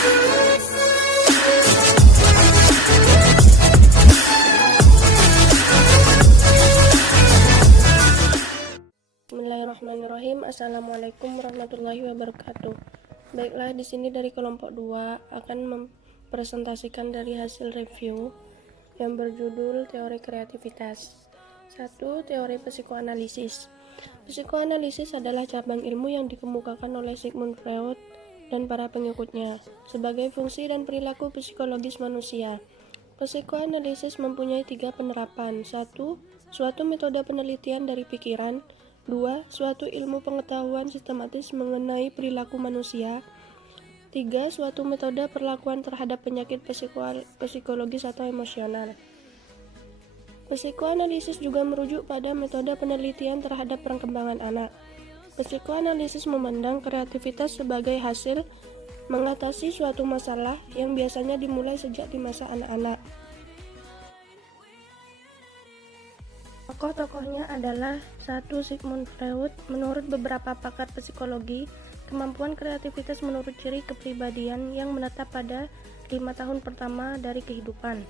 Bismillahirrahmanirrahim. Assalamualaikum warahmatullahi wabarakatuh. Baiklah, di sini dari kelompok 2 akan mempresentasikan dari hasil review yang berjudul Teori Kreativitas. 1. Teori psikoanalisis. Psikoanalisis adalah cabang ilmu yang dikemukakan oleh Sigmund Freud dan para pengikutnya sebagai fungsi dan perilaku psikologis manusia. Psikoanalisis mempunyai 3 penerapan. 1. Suatu metode penelitian dari pikiran. 2. Suatu ilmu pengetahuan sistematis mengenai perilaku manusia. 3. Suatu metode perlakuan terhadap penyakit psikologis atau emosional. Psikoanalisis juga merujuk pada metode penelitian terhadap perkembangan anak. Psikoanalisis memandang kreativitas sebagai hasil mengatasi suatu masalah yang biasanya dimulai sejak di masa anak-anak. Tokoh-tokohnya adalah 1. Sigmund Freud. Menurut beberapa pakar psikologi, kemampuan kreativitas menurut ciri kepribadian yang menetap pada 5 tahun pertama dari kehidupan.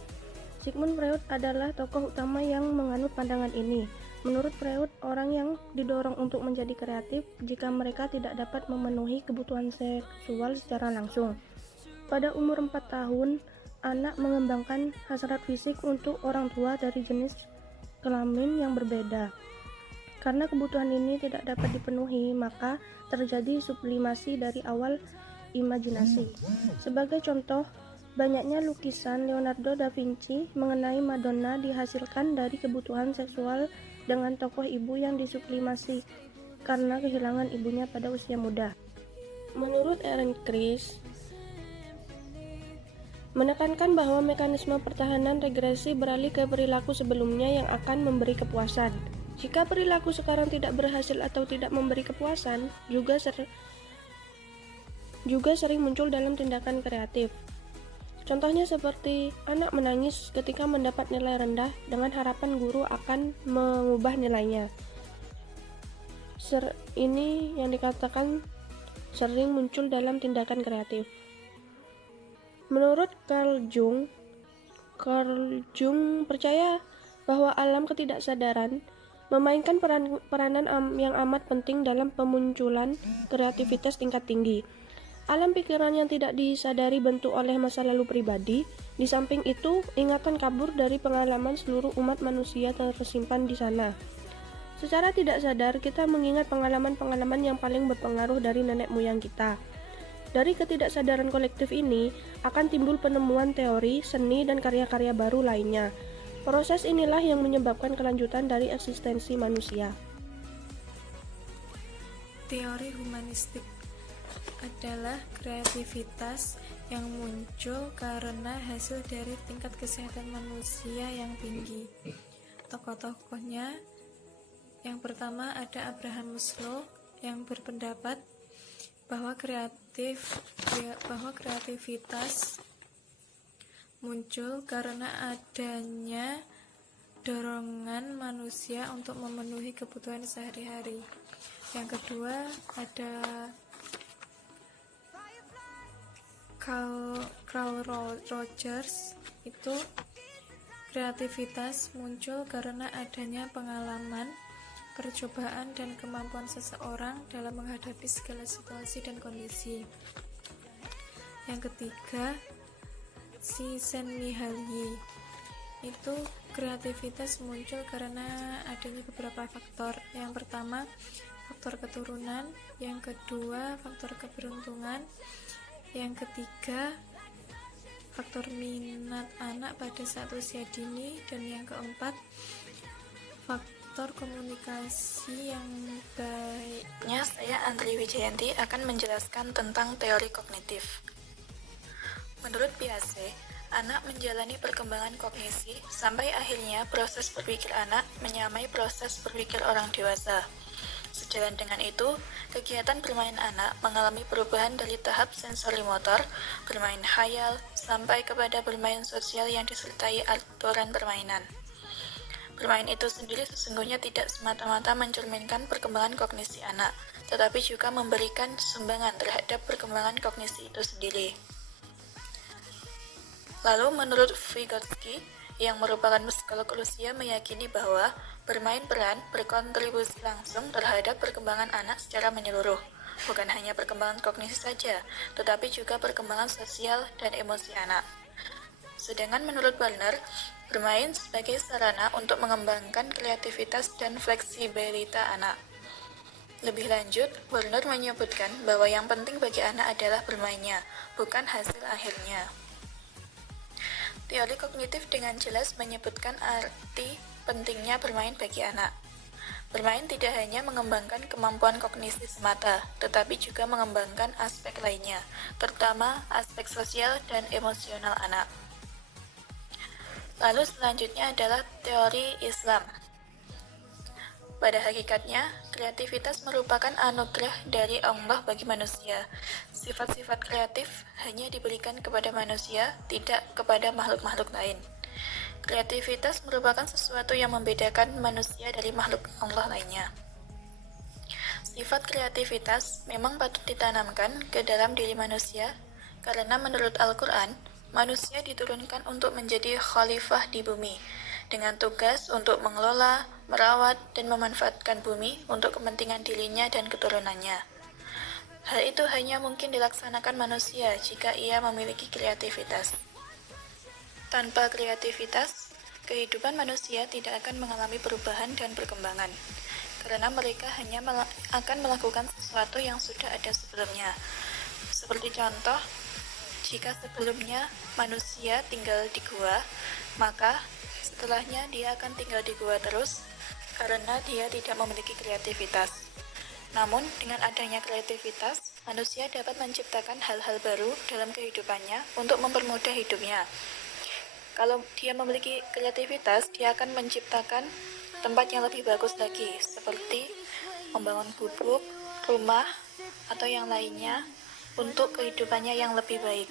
Sigmund Freud adalah tokoh utama yang menganut pandangan ini. Menurut Freud, orang yang didorong untuk menjadi kreatif jika mereka tidak dapat memenuhi kebutuhan seksual secara langsung. Pada umur 4 tahun, anak mengembangkan hasrat fisik untuk orang tua dari jenis kelamin yang berbeda. Karena kebutuhan ini tidak dapat dipenuhi, maka terjadi sublimasi dari awal imajinasi. Sebagai contoh, banyaknya lukisan Leonardo da Vinci mengenai Madonna dihasilkan dari kebutuhan seksual dengan tokoh ibu yang disublimasi karena kehilangan ibunya pada usia muda. Menurut Ernst Krieger, menekankan bahwa mekanisme pertahanan regresi beralih ke perilaku sebelumnya yang akan memberi kepuasan. Jika perilaku sekarang tidak berhasil atau tidak memberi kepuasan, juga sering muncul dalam tindakan kreatif. Contohnya seperti anak menangis ketika mendapat nilai rendah dengan harapan guru akan mengubah nilainya. Ini yang dikatakan sering muncul dalam tindakan kreatif. Menurut Carl Jung percaya bahwa alam ketidaksadaran memainkan peranan yang amat penting dalam pemunculan kreativitas tingkat tinggi. Alam pikiran yang tidak disadari bentuk oleh masa lalu pribadi. Di samping itu, ingatan kabur dari pengalaman seluruh umat manusia tersimpan di sana. Secara tidak sadar, kita mengingat pengalaman-pengalaman yang paling berpengaruh dari nenek moyang kita. Dari ketidaksadaran kolektif ini akan timbul penemuan teori, seni, dan karya-karya baru lainnya. Proses inilah yang menyebabkan kelanjutan dari eksistensi manusia. Teori humanistik adalah kreativitas yang muncul karena hasil dari tingkat kesehatan manusia yang tinggi. Tokoh-tokohnya yang pertama ada Abraham Maslow yang berpendapat bahwa kreativitas muncul karena adanya dorongan manusia untuk memenuhi kebutuhan sehari-hari. Yang kedua ada Carl Rogers, itu kreativitas muncul karena adanya pengalaman, percobaan, dan kemampuan seseorang dalam menghadapi segala situasi dan kondisi. Yang ketiga, Csikszentmihalyi, itu kreativitas muncul karena adanya beberapa faktor. Yang pertama, faktor keturunan. Yang kedua, faktor keberuntungan. Yang ketiga, faktor minat anak pada saat usia dini. Dan yang keempat, faktor komunikasi yang baik. Saya Andri Wijayanti akan menjelaskan tentang teori kognitif. Menurut Piaget, anak menjalani perkembangan kognisi sampai akhirnya proses berpikir anak menyamai proses berpikir orang dewasa. Sejalan dengan itu, kegiatan bermain anak mengalami perubahan dari tahap sensori motor, bermain khayal, sampai kepada bermain sosial yang disertai aturan permainan. Bermain itu sendiri sesungguhnya tidak semata-mata mencerminkan perkembangan kognisi anak, tetapi juga memberikan sumbangan terhadap perkembangan kognisi itu sendiri. Lalu menurut Vygotsky, yang merupakan psikolog Rusia, meyakini bahwa bermain peran berkontribusi langsung terhadap perkembangan anak secara menyeluruh. Bukan hanya perkembangan kognisi saja, tetapi juga perkembangan sosial dan emosi anak. Sedangkan menurut Barner, bermain sebagai sarana untuk mengembangkan kreativitas dan fleksibilitas anak. Lebih lanjut, Barner menyebutkan bahwa yang penting bagi anak adalah bermainnya, bukan hasil akhirnya. Teori kognitif dengan jelas menyebutkan arti pentingnya bermain bagi anak. Bermain tidak hanya mengembangkan kemampuan kognisi semata, tetapi juga mengembangkan aspek lainnya, terutama aspek sosial dan emosional anak. Lalu selanjutnya adalah teori Islam. Pada hakikatnya, kreativitas merupakan anugerah dari Allah bagi manusia. Sifat-sifat kreatif hanya diberikan kepada manusia, tidak kepada makhluk-makhluk lain. Kreativitas merupakan sesuatu yang membedakan manusia dari makhluk Allah lainnya. Sifat kreativitas memang patut ditanamkan ke dalam diri manusia, karena menurut Al-Quran, manusia diturunkan untuk menjadi khalifah di bumi, dengan tugas untuk mengelola, merawat, dan memanfaatkan bumi untuk kepentingan dirinya dan keturunannya. Hal itu hanya mungkin dilaksanakan manusia jika ia memiliki kreativitas. Tanpa kreativitas, kehidupan manusia tidak akan mengalami perubahan dan perkembangan, karena mereka hanya akan melakukan sesuatu yang sudah ada sebelumnya. Seperti contoh, jika sebelumnya manusia tinggal di gua, maka setelahnya dia akan tinggal di gua terus karena dia tidak memiliki kreativitas. Namun, dengan adanya kreativitas, manusia dapat menciptakan hal-hal baru dalam kehidupannya untuk mempermudah hidupnya. Kalau dia memiliki kreativitas, dia akan menciptakan tempat yang lebih bagus lagi, seperti membangun gubuk, rumah, atau yang lainnya untuk kehidupannya yang lebih baik.